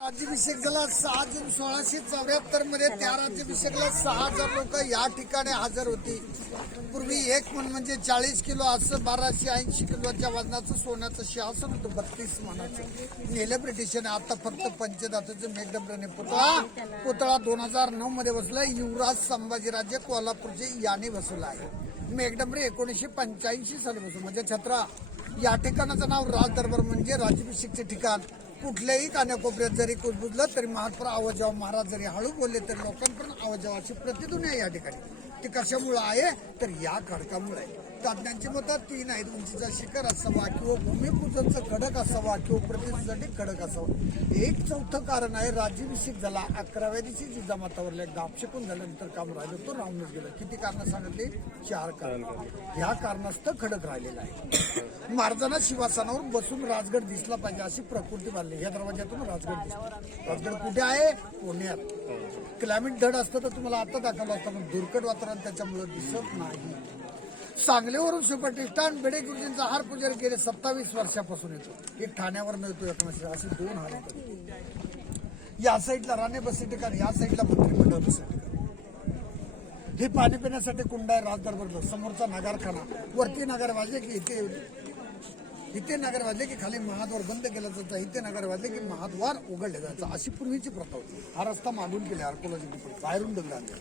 राज्याभिषेक झाला 6 जून 1674 मध्ये. त्या राज्याभिषेकला 6000 लोक या ठिकाणी हजर होती. पूर्वी एक मन म्हणजे 40 किलो असं 1280 किलोच्या वजनाचं सोन्याचं सिंहासन होतं 32 मानाचं. नेलं ब्रिटिशांनी. आता फक्त पंचधातूचं मेघडंबरीने पुतळा 2009 मध्ये बसला. युवराज संभाजीराजे कोल्हापूरचे याने बसवला आहे. मेघडंबरी 1985 साली बसवलं. म्हणजे छत्रा या ठिकाणाचं नाव राज दरबार म्हणजे राज्याभिषेकचे ठिकाण. कुठल्याही कान्याकोपऱ्यात जरी कुजबुजलं तरी महात्मा आवाजाव महाराज जरी हळू बोलले तरी लोकांपर्यंत आवाजावाची प्रतिध्वनी आहे या ठिकाणी. ते कशामुळे आहे तर या खडकामुळे आहे. तज्ञांची मतं 3 आहेत. उंचीचा शिखर असावा किंवा भूमिपूजनचं खडक असावा किंवा प्रतिष्ठेसाठी खडक असावा. 1/4 कारण आहे राज्याभिषेक झाला 11व्या दिवशी जिजामातावरला एकदा अपशकून झाल्यानंतर काम राहिलं तो राहूनच गेलं. किती कारण सांगितली? 4 कारण. ह्या कारणास्तव खडक राहिलेला आहे. महाराजांना शिवासनावर बसून राजगड दिसला पाहिजे अशी प्रकृती बांधली. या दरवाज्यातून राजगड दिसतो. राजगड कुठे आहे? पुण्यात. क्लायमेट धड असतं तर तुम्हाला आता दाखवलं असतं पण दुर्गट वातावरण त्याच्यामुळे दिसत नाही. सांगलीवरून सुपरस्टार बेडे गुरुजींचा हार पुजारी गेले 27 वर्षापासून येतो. एक ठाण्यावर मिळतो 19 असे 2 हार येतात. या साईडला राणे बसे ठिकाण, या साईडला मंत्रिमंडळ बसे ठिकाण. हे पाणी पिण्यासाठी कुंड आहे राजदरबार. समोरचा नगरखाना. वरती नगर वाजले की इथे नगर वाजले की खाली महाद्वार बंद केला जायचा. इथे नगर वाजले की महाद्वार उघडले जायचं. अशी पूर्वीची प्रथा होती. हा रस्ता मागून केला आर्कोलॉजी बाहेरून दगड आणले.